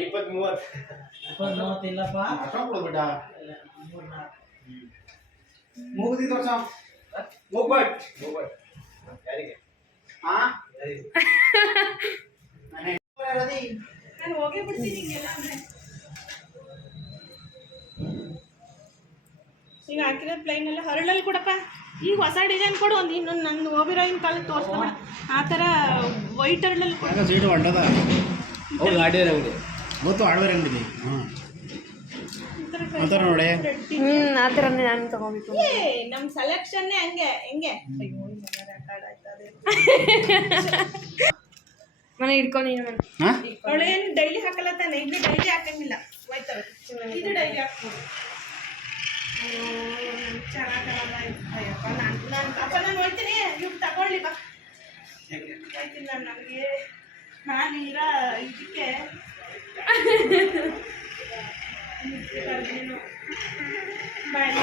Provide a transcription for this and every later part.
ಇಪ್ಪತ್ತು ಮೂವತ್ತು ಇಪ್ಪತ್ತು ಮೂವತ್ತಿಲ್ಲಪ್ಪ ಅಷ್ಟೊಂದು ಕೊಡ್ಬೇಡ ಇಲ್ಲ, ಮೂರು ನಾಲ್ಕು ಮುಗಿದಿದ್ದು ವರ್ಷ? ಹೋಗ್ಬಾರ್ದು ಹೋಗ್ಬಾರ್ದು ಯಾರಿಗೆ? ಹಾಂ ನಾನು ಹೋಗೇ ಬಿಡ್ತೀನಿ ಹಿಂಗೆಲ್ಲ ಅಂದ್ರೆ. ಈಗ ಹಾಕಿರೋ ಪ್ಲೈನ್ ಎಲ್ಲ ಹರಳಲ್ಲಿ ಕೊಡಪ್ಪ. ಈಗ ಹೊಸ ಡಿಸೈನ್ ಕೊಡು ಒಂದು ಇನ್ನೊಂದು ನನ್ನ ಹೋಗಿರೋಯಿನ ಕಾಲಕ್ಕೆ ತೋರಿಸ್ತಾ ಆ ಥರ ವೈಟ್ ಹರಳಲ್ಲಿ ಕೊಡು. ಯಾಕೆ ಸೀಟು ಹೊಂಟದ? ಹೌದು ಗಾಡಿಯವ್ರ ಅಂಗಡಿ ಗೊತ್ತು ಹಾರ್ಡ್ವೇರ್ ಅಂಗಡಿ ಹಾಂ ಈ ಥರ ನೋಡಿ. ಹ್ಞೂ ಆ ಥರನೇ ನಾನು ತಗೋಬೇಕು. ಏ ನಮ್ಮ ಸೆಲೆಕ್ಷನ್ನೇ ಹಂಗೆ ಹೆಂಗೆ. ಅಯ್ಯೋ ಇದೆಲ್ಲ record ಆಯ್ತಾ ಅದು. ಮನೆ ಹಿಡ್ಕೊಂಡು ನೀನು ಮನೆ. ಹಾಂ? ಅವಳು ಏನು ಡೈಲಿ ಹಾಕಲ್ಲ ತಾನೆ? ಇಲ್ಲಿ ಡೈಲಿ ಹಾಕಂಗಿಲ್ಲ. ಹೋಯ್ತವೆ. ಇದು ಡೈಲಿ ಹಾಕ್ಬೋದು. ಚೆನ್ನಾಗಲ್ಲ ಅಯ್ಯಪ್ಪ ನಾನು ನಾನು ಅಪ್ಪ ನಾನು ಹೋಯ್ತೀನಿ ಇವ್ರು ತಗೊಳ್ಳಿ ಬಾ ಹೋಯ್ತೀನಿ ನಾನು ನನಗೆ ನಾನು ಇರೋ ಇದಕ್ಕೆ ಬಾಯ್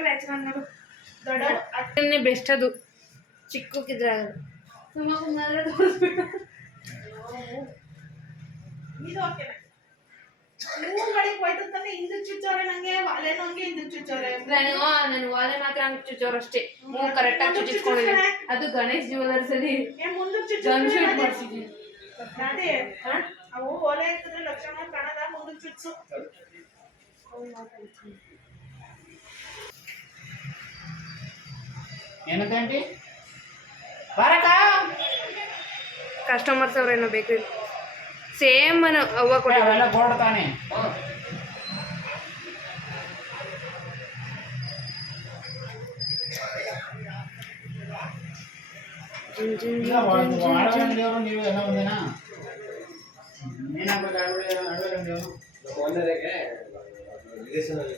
ಮ್ಯಾಚ್ ತಗೊಂಡ್ರು ದೊಡ್ಡ ಬೇಗ ಬೆಸ್ಟ್ ಅದು. ಚಿಕ್ಕಿದ್ರೆ ತುಂಬ ಕುಮಾರ ಮೂರುಗಳಿಗೆ ಹೋಯ್ತಂತಾನೆ ಹಿಂದೂ ಚುಚ್ಚೋರೆ ನಂಗೆ ವಾಲೆನೂ ಹಂಗೆ ಹಿಂದೂ ಚುಚ್ಚೋರೆ. ನಾನು ನಾನು ವಾಲೆ ಮಾತ್ರ ಹಂಗ್ ಚುಚ್ಚೋರು ಅಷ್ಟೇ. ಕರೆಕ್ಟ್ ಕರೆಕ್ಟಾಗಿ ಚುಚ್ಚಿಸ್ಕೊಂಡಿದ್ದೀನಿ ಅದು ಗಣೇಶ್ ಜ್ಯುವೆಲರ್ಸ್ ಅಲ್ಲಿ ಏ ಮುಂದೆ ಗನ್ ಶೂಟ್ ಚುಚ್ಚು ಮಾಡಿಸಿದ್ದೀನಿ. ಅದೇ. ಅವು ಓಲೆ ಇರ್ತದೆ ಲಕ್ಷಣ ಕಾಣದ ಮುಂದೆ ಚುಚ್ಚು. ಏನಂತ ಆಂಟಿ? ಬಾರಕ್ಕ ಕಸ್ಟಮರ್ಸ್ ಅವ್ರೇನೋ ಬೇಕು ಸೇಮ್ ಅವ್ವ ತಾನೆ. ಒಂದರಿಗೆ ವಿದೇಶದಲ್ಲಿ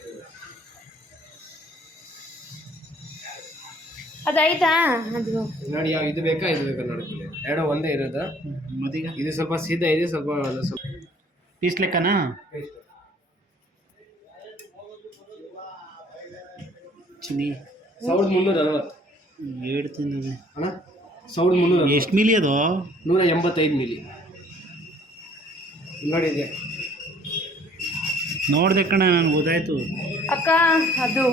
ಅದಾಯ್ತಾ? ಅದು. ನೋಡಿ ಇದು ಬೇಕಾ ಇದು ಬೇಕಾ ನೋಡಿ ಎರಡು ಒಂದೇ ಇರೋದು ಮತ್ತೀಗ? ಇದು ಸ್ವಲ್ಪ ಸೀದಾ ಇದೆ ಸ್ವಲ್ಪ ಅದು ಸ್ವಲ್ಪ ಪೀಸ್ ಲೆಕ್ಕನಾ? ಚಿನ್ನಿ. ಸಾವಿರದ ಮುನ್ನೂರ ಅರವತ್ತು ಹೇಳ್ತೀನಿ ಅಣ್ಣ ಸಾವಿರದ ಮುನ್ನೂರ ಎಷ್ಟು ಮಿಲಿ ಅದು? ನೂರ ಎಂಬತ್ತೈದು ಮಿಲಿ. ನೋಡಿದೆ ನೋಡ್ದೆ ಕಣ ನನಗೆ ಗೊತ್ತಾಯ್ತು. ಅಕ್ಕ ಅದು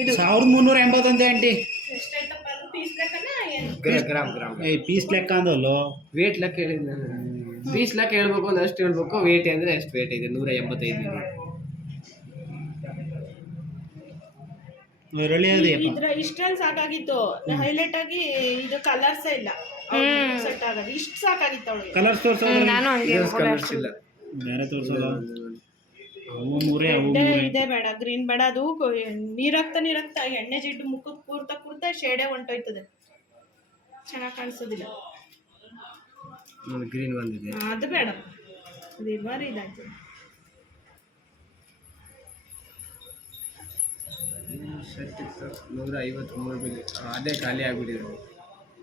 ಇದು. ಸಾವಿರದ ಮುನ್ನೂರ ಎಂಬತ್ತೊಂದೇ ಆಂಟಿ ಎಷ್ಟಾಯ್ತಪ್ಪ ಅದು ಪೀಸ್ ಲೆಕ್ಕನ ಏನು ಗ್ರಾಮ್ ಗ್ರಾಮ್ ಏ ಪೀಸ್ ಲೆಕ್ಕ ಅಂದಲ್ಲೋ ವೇಟ್ ಲೆಕ್ಕ ಹೇಳಿದ್ದೆ ನಾನು. ಪೀಸ್ ಲೆಕ್ಕ ಹೇಳ್ಬೇಕು ಅಂದ್ರೆ ಅಷ್ಟು ಹೇಳ್ಬೇಕು ವೇಟ್ ಅಂದರೆ ಎಷ್ಟು ವೇಟ್ ಇದೆ ನೂರ ಎಂಬತ್ತೈದು ಇದೆ ಇದ್ರ ಇಷ್ಟರಲ್ಲಿ ಸಾಕಾಗಿತ್ತು. ಹೈಲೈಟ್ ಆಗಿ ಇದು ಕಲರ್ಸೇ ಇಲ್ಲ. ಸೆಟ್ ಆಗೋದು. ಇಷ್ಟು ಸಾಕಾಗಿತ್ತು ಅವಳಿಗೆ. ಕಲರ್ಸ್ ತೋರ್ಸೋ ನಾನು ಹಂಗೆ ಕಲರ್ಸ್ ಇಲ್ಲ. ಬೇರೆ ತೋರ್ಸೋದು? ಅವು ಮೂರೇ ಅವು ಇದೆ ಇದೆ ಬೇಡ ಗ್ರೀನ್ ಬೇಡ ಅದು ನೀರಾಗ್ತಾ ನೀರಾಗ್ತಾ ಎಣ್ಣೆ ಜಿಡ್ಡು ಮುಖಕ್ಕೆ ಕೂರ್ತಾ ಕೂರ್ತಾ ಶೇಡೆ ಹೊಂಟೋಯ್ತದೆ. ಚೆನ್ನಾಗಿ ಕಾಣಿಸೋದಿಲ್ಲ. ಗ್ರೀನ್ ಬಂದಿದೆ. ಅದು ಬೇಡ. ಅದು ಇರುವಾರಿ ಇದಾಯ್ತು. ನೂರ ಐವತ್ತ್ಮೂರು ಬಿಲ್ ಅದೇ ಖಾಲಿ ಆಗ್ಬಿಟ್ಟಿದೆ.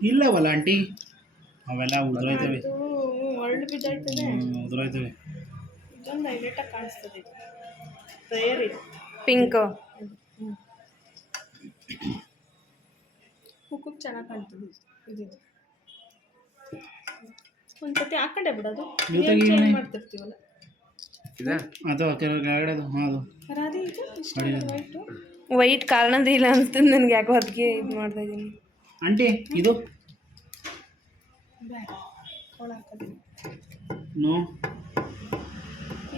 ಇಲ್ಲವಲ್ಲ ಆಂಟಿ? ಅವೆಲ್ಲ ಉದುರೋಯ್ತವೆ. ಒಳ್ಳೆ ಬಿದ್ದಾಯ್ತದೆ. ಉದುರೋಯ್ತವೆ. ಇದೊಂದು ಹೈಲೈಟಾಗಿ ಕಾಣಿಸ್ತದೆ. ರೇರ್ ಇದು. ಪಿಂಕ್ ಮುಖಕ್ಕೆ ಚೆನ್ನಾಗಿ ಕಾಣ್ತದೆ ಇದು ಇದು. ಒಂದ್ಸತಿ ಹಾಕೊಂಡೆ ಬಿಡೋದು ಚೇಂಜ್. ಮಾಡ್ತಿರ್ತೀವಲ್ಲ. ಅದು ಅದು ರಾಧಿ ಇದು ವೈಟು ವೈಟ್ ಕಾರಣದಿಲ್ಲ ಇಲ್ಲ ಅಂತ ನನಗೆ ಯಾಕೋ ಅದಕ್ಕೆ ಇದು ಮಾಡ್ತಾ ಇದ್ದೀನಿ ಆಂಟಿ ಇದು? ನೋ.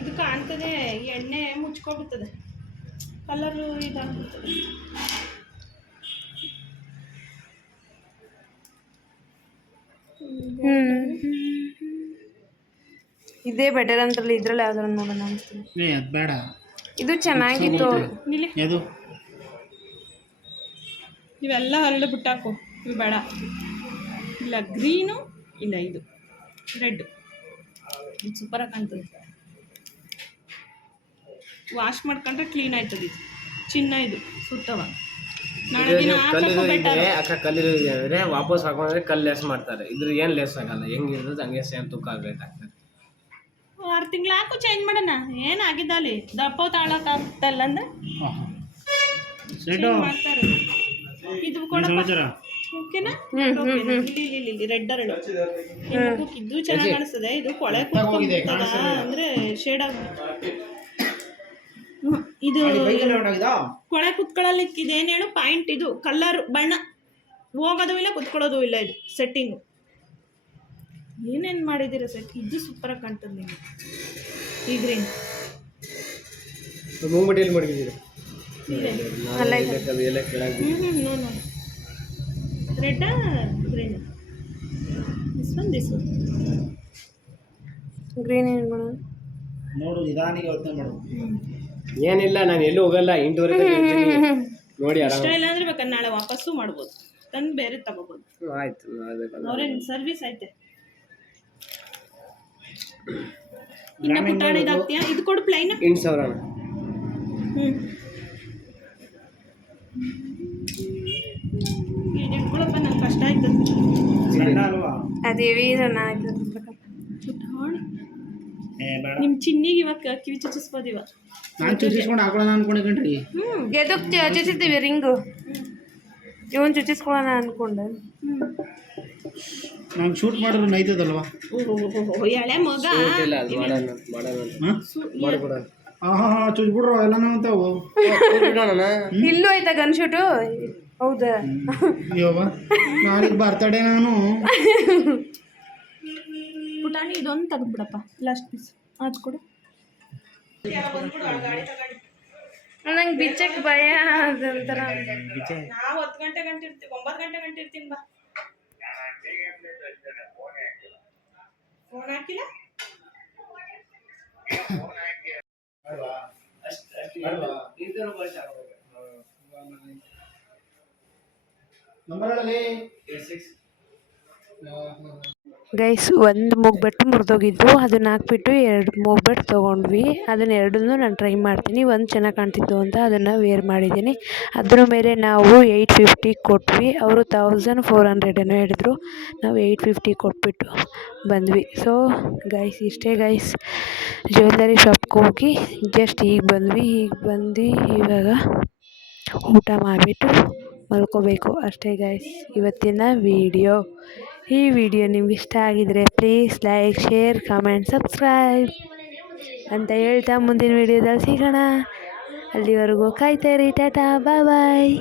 ಇದು ಕಾಣ್ತದೆ ಈ ಎಣ್ಣೆ ಮುಚ್ಕೊಬಿಡ್ತದೆ ಕಲರು ಇದಾಗ್ಬಿಡ್ತದೆ. ಇದೇ ಬೆಟರ್ ಅಂತರಲ್ಲಿ ಇದ್ರಲ್ಲಿ ಯಾವ್ದಾರ ನೋಡೋಣ ಅನ್ಸ್ತೀನಿ ಬೇಡ. ಇದು ಚೆನ್ನಾಗಿತ್ತು ಯಾವುದು? ಇವೆಲ್ಲ ಹರಳು ಬಿಟ್ಟಾಕು. ಇವು ಬೇಡ. ಇಲ್ಲ ಗ್ರೀನು ಇಲ್ಲ ಇದು. ರೆಡ್ ಇದು ಸೂಪರಾಗಿ ಕಾಣ್ತದೆ. ವಾಶ್ ಮಾಡ್ಕೊಂಡ್ರೆ ಕ್ಲೀನ್ ಆಯ್ತದ ಇದು. ಚಿನ್ನ ಇದು ಸುತ್ತವ. ಕಲ್ಲಿದು ಹಾಕಕ್ಕೂ ಇದೆ. ಅಕ್ಕ ಕಲ್ಲಿದು ಇದೆ ಅಂದ್ರೆ ವಾಪಸ್ ಹಾಕೊಂಡ್ರೆ ಕಲ್ಲು ಲೆಸ್ ಮಾಡ್ತಾರೆ. ಇದ್ರ ಏನ್ ಲೆಸ್ ಆಗಲ್ಲ ಹೆಂಗಿರ್ತದೆ ಹಂಗೆ ಸೇಮ್ ತೂಕ ಆಗ್ಬೇಕಾಗ್ತದೆ ಆರು ತಿಂಗಳು ಹಾಕು ಚೇಂಜ್ ಮಾಡೋಣ. ಏನಾಗಿದ್ದ ಅಲ್ಲಿ? ದಪ್ಪ ತಾಳಕ್ಕಾಗ್ತಲ್ಲ ಅಂದ್ರೆ? ಮಾಡ್ತಾರೆ. ಇದು ಕೂಡ ಓಕೆನಾ? ಓಕೆನಾ? ಇಲ್ಲಿ ಇಲ್ಲಿ ಇಲ್ಲಿ ಇಲ್ಲಿ ರೆಡ್ ಅರಳು. ಇದು ಚೆನ್ನಾಗಿ ಕಾಣಿಸ್ತದೆ. ಇದು ಕೊಳೆ ಕುತ್ಕೊಂಡ್ಬಿಡ್ತದ ಅಂದ್ರೆ ಶೇಡ್ ಆಗಿ ಇದು ಕೊಳೆ ಕುತ್ಕೊಳ್ಳಲಿಕ್ಕೆ ಇದೇನು ಹೇಳು ಪಾಯಿಂಟ್ ಇದು. ಕಲರ್ ಬಣ್ಣ. ಹೋಗೋದು ಇಲ್ಲ ಕುತ್ಕೊಳ್ಳೋದು ಇಲ್ಲ ಇದು ಸೆಟ್ಟಿಂಗು ಏನೇನು ಮಾಡಿದ್ದೀರಾ ಸೆಟ್ ಇದು ಸೂಪರಾಗಿ ಕಾಣ್ತದೆ ನಿಮಗೆ. ಈ ಗ್ರೀನ್ ಮೂಮೆಂಟ್ ಎಲ್ಲಿ no red green this one this one green ಏನು ಮಾಡೋದು? ನೋಡು ನಿಧಾನಿಗೆ ಯೋಚನೆ ಮಾಡು. ಏನಿಲ್ಲ ನಾನು ಎಲ್ಲೂ ಹೋಗಲ್ಲ ಇಂಟುವರೆಗೆ ನೋಡಿ ಆರಾಮ. ಇಷ್ಟ ಇಲ್ಲ ಅಂದ್ರೆ ಬೇಕಾದ್ರೆ ನಾಳೆ ವಾಪಸ್ಸು ಮಾಡ್ಬೋದು. ತಂದು ಬೇರೆ ತಗೋಬೋದು. ಆಯ್ತು ಅವರೇ ಅವ್ರೇನು ಸರ್ವಿಸ್ ಐತೆ. ಇನ್ನ ಪುಟಾಣಿ ಇದಾಗ್ತೀಯಾ? ಇದು ಕೊಡು ಪ್ಲೈನ್ ಎಂಟು ಸಾವಿರ ಹ್ಞೂ ಇದು ಇಟ್ಕೊಳಪ್ಪ ನಂಗೆ ಕಷ್ಟ ಆಯ್ತು. ಸಣ್ಣ ಅಲ್ವಾ? ಅದು ಹೆವಿ ಚೆನ್ನಾಗಿ ಪುಟಾಣಿ ಏ ಬೇಡ. ನಿಮ್ಮ ಚಿನ್ನಿಗೆ ಇವಾಗ ಕಿವಿ ಚುಚ್ಚಿಸ್ಬೋದು ಇವಾಗ ನಾನು ಚುಚ್ಚಿಸ್ಕೊಂಡು ಹಾಕೊಳ್ಳೋಣ ಅನ್ಕೊಂಡಿಕಣ್ರಿ ಹ್ಞೂ ಎದಕ್ಕೆ ಚುಚ್ಚಿಸ್ತೀವಿ ರಿಂಗು. ಇವನ್ ಚುಚ್ಚಿಸ್ಕೊಳ್ಳೋಣ ಅನ್ಕೊಂಡೆ. ನಾನು ಶೂಟ್ ಮಾಡಿದ್ರು ನೈತದಲ್ವಾ? ಓಹೋ ಎಳೆ ಮಗ. ಇಲ್ಲ ಅದು ಮಾಡೋಣ ಮಾಡೋಣ ಹಾಂ? ಮಾಡ್ಕೊಡೋಣ ಹಾಂ ಹಾಂ ಹಾಂ ಚುಚ್ಬಿಡ್ರು ಎಲ್ಲನೂ ಅಂತಾವು. ಇಡೋಣ ಇಲ್ಲೂ ಆಯ್ತಾ ಗನ್ ಶೂಟು? ಹೌದಾ? ಅಯ್ಯೋವ ನಾಳೆಗೆ ಬರ್ತಡೆ ನಾನು. ಪುಟಾಣಿ ಇದೊಂದು ತೆಗೆದ್ಬಿಡಪ್ಪ ಲಾಸ್ಟ್ ಪೀಸ್ ಅದು ಕೊಡು. ನಂಗೆ ಬಿಚ್ಚಕ್ಕೆ ಭಯ ಅದಂತರ. ನಾವು ಹತ್ತು ಗಂಟೆ ಗಂಟೆ ಇರ್ತೀವಿ ಒಂಬತ್ತು ಗಂಟೆ ಗಂಟೆ ಇರ್ತೀನಿ ಬಾ. ಫೋನ್ ಹಾಕಿಲ್ಲ? ನಂಬರಲ್ಲಿ ಗೈಸ್ ಒಂದು ಮೂಗ್ಬೆಟ್ಟು ಮುರಿದೋಗಿದ್ದು ಅದನ್ನ ಹಾಕ್ಬಿಟ್ಟು ಎರಡು ಮೂಗ್ಬೆಟ್ಟು ತೊಗೊಂಡ್ವಿ. ಅದನ್ನ ಎರಡನ್ನೂ ನಾನು ಟ್ರೈ ಮಾಡ್ತೀನಿ. ಒಂದು ಚೆನ್ನಾಗಿ ಕಾಣ್ತಿತ್ತು ಅಂತ ಅದನ್ನು ವೇರ್ ಮಾಡಿದ್ದೀನಿ. ಅದ್ರ ಮೇಲೆ ನಾವು ಏಯ್ಟ್ ಫಿಫ್ಟಿ ಕೊಟ್ವಿ. ಅವರು ತೌಸಂಡ್ ಫೋರ್ ಹಂಡ್ರೆಡ್ ಏನೋ ನಾವು ಏಯ್ಟ್ ಫಿಫ್ಟಿ ಕೊಟ್ಬಿಟ್ಟು ಬಂದ್ವಿ. ಸೊ ಗೈಸ್ ಇಷ್ಟೇ ಗೈಸ್ ಜ್ಯುವೆಲ್ಲರಿ ಶಾಪ್ಗೆ ಹೋಗಿ ಜಸ್ಟ್ ಈಗ ಬಂದ್ವಿ. ಈಗ ಬಂದು ಇವಾಗ ಊಟ ಮಾಡಿಬಿಟ್ಟು ಮಲ್ಕೋಬೇಕು. ಅಷ್ಟೇ ಗೈಸ್ ಇವತ್ತಿನ ವಿಡಿಯೋ ಈ ವಿಡಿಯೋ ನಿಮ್ಗೆ ಇಷ್ಟ ಆಗಿದರೆ please like share comment subscribe ಅಂತ ಹೇಳ್ತಾ ಮುಂದಿನ ವಿಡಿಯೋದಲ್ಲಿ ಸಿಗೋಣ. ಅಲ್ಲಿವರೆಗೂ ಕಾಯ್ತಾ ಇರಿ, ಟಾಟಾ ಬಾಯ್ ಬಾಯ್